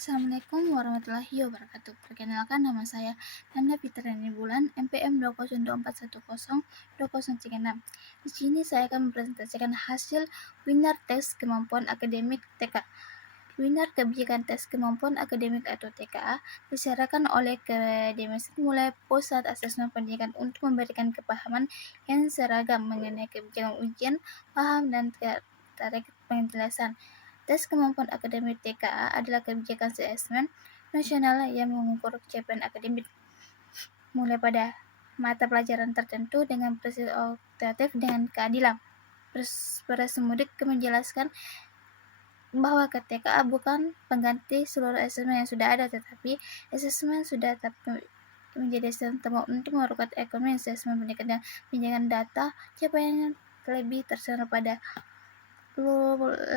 Assalamualaikum warahmatullahi wabarakatuh. Perkenalkan, nama saya Nanda Fitriani Bulan, NPM 202410236. Di sini saya akan mempresentasikan hasil Winner Tes Kemampuan Akademik TK. Winner Kebijakan Tes Kemampuan Akademik atau TKA diselenggarakan oleh Kemdikbud mulai pusat asesmen pendidikan untuk memberikan kepahaman yang seragam mengenai kebijakan ujian, paham, dan target penjelasan. Tes Kemampuan Akademik TKA adalah kebijakan asesmen nasional yang mengukur capaian akademik mulai pada mata pelajaran tertentu dengan presisi kuantitatif dengan keadilan. Mudik menjelaskan bahwa TKA bukan pengganti seluruh asesmen yang sudah ada, tetapi asesmen sudah menjadi sistem untuk merukat ekonomi asesmen pendidikan dan pinjaman data capaian lebih tersebar pada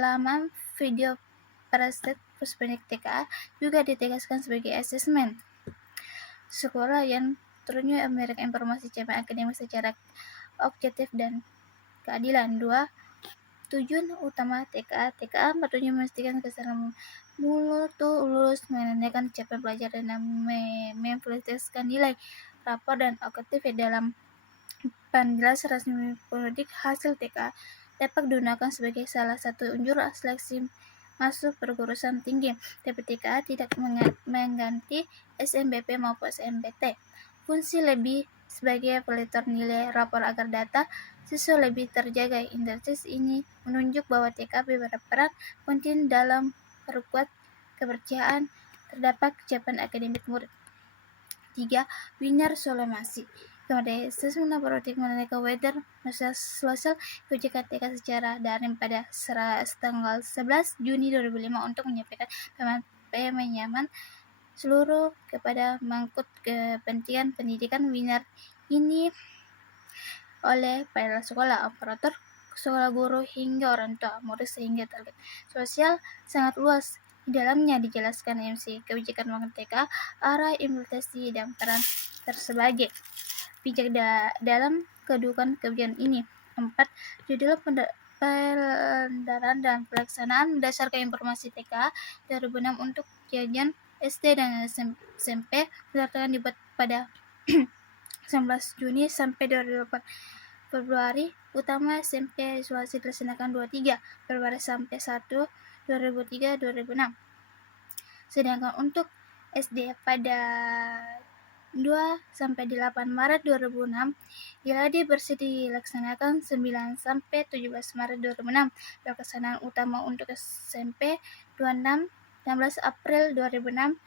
laman video Parastet Puspenik TKA juga ditegaskan sebagai asesmen sekolah yang turunnya memberikan informasi capaian akademik secara objektif dan keadilan. 2. Tujuan utama TKA bertujuan memastikan kesalahan mutu lulus, menandakan capaian pelajar dan memfasilitasi nilai rapor dan objektif dalam penjelasan resmi pendidik. Hasil TKA dapat digunakan sebagai salah satu unsur seleksi masuk perguruan tinggi, tapi TKA tidak mengganti SNBP maupun SNBT. Fungsi lebih sebagai pelipur nilai rapor agar data siswa lebih terjaga. Indeks ini menunjuk bahwa TKA berperan penting dalam memperkuat kepercayaan terhadap capaian akademik murid. 3. Winner Solomasi. Kemudian asesmen laboratorium mengenai weather sosial kebijakan TK secara daring pada tanggal 11 Juni 2005 untuk menyampaikan pemahaman seluruh kepada mangkut kepentingan pendidikan. Winner ini oleh para sekolah, operator sekolah, guru hingga orang tua murid, sehingga target sosial sangat luas. Di dalamnya dijelaskan MC kebijakan TK, arah implementasi dan peran tersebagai bijak dalam kedudukan kebijakan ini. 4. Judul pendaran dan pelaksanaan berdasarkan informasi TK 2006 untuk jajan SD dan SMP berdasarkan dibuat pada 19 Juni sampai 28 Februari. Utama SMP isolasi dilaksanakan 23 Februari sampai 1 2003-2006. Sedangkan untuk SD pada 2 sampai 8 Maret 2006, Geladi bersih dilaksanakan 9 sampai 17 Maret 2006. Pelaksanaan utama untuk SMP 26 16 April 2006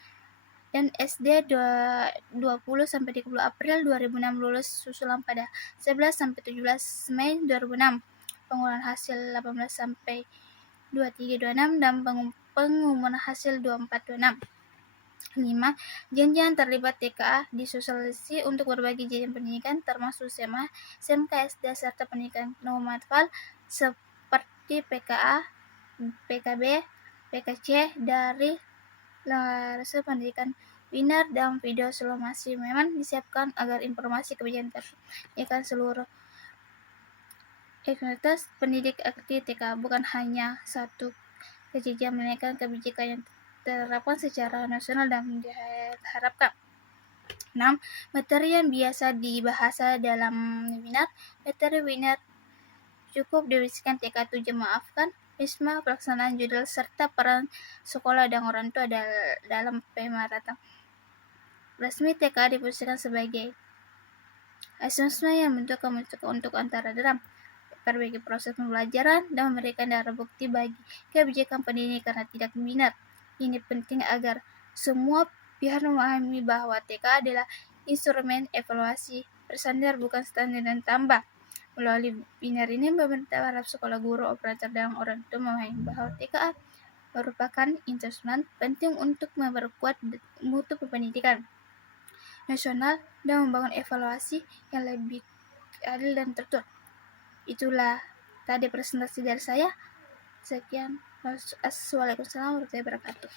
dan SD 20 sampai 30 April 2006. Lulus susulan pada 11 sampai 17 Mei 2006. Pengumuman hasil 18 sampai 23-26 dan pengumuman hasil 24-26. 5. Janjian terlibat TKA disosialisasi untuk berbagi jajan pendidikan termasuk SMA, SMK, SD serta pendidikan non-formal seperti PKA, PKB, PKC dari layanan pendidikan. Winner dan video Solomasi memang disiapkan agar informasi kebijakan pendidikan seluruh aktivitas pendidik aktif TK bukan hanya satu kejadian, melainkan kebijakan yang terapkan secara nasional dan diharapkan. 6. Materi yang biasa dibahas dalam webinar. Materi webinar cukup diberisikan TK 7 maafkan Wisma, pelaksanaan judul serta peran sekolah dan orang tua dalam pemerintah. Resmi TK diposisikan sebagai asesmen yang menentukan untuk antara dalam perbaiki proses pembelajaran dan memberikan darah bukti bagi kebijakan pendidikan karena tidak minat. Ini penting agar semua pihak memahami bahwa TK adalah instrumen evaluasi bersandar bukan standar dan tambah. Melalui webinar ini, pemerintah berharap sekolah, guru, operator, dan orang tua memahami bahwa TK merupakan instrumen penting untuk memperkuat mutu pendidikan nasional dan membangun evaluasi yang lebih adil dan tertutup. Itulah tadi presentasi dari saya. Sekian. Assalamualaikum warahmatullahi wabarakatuh.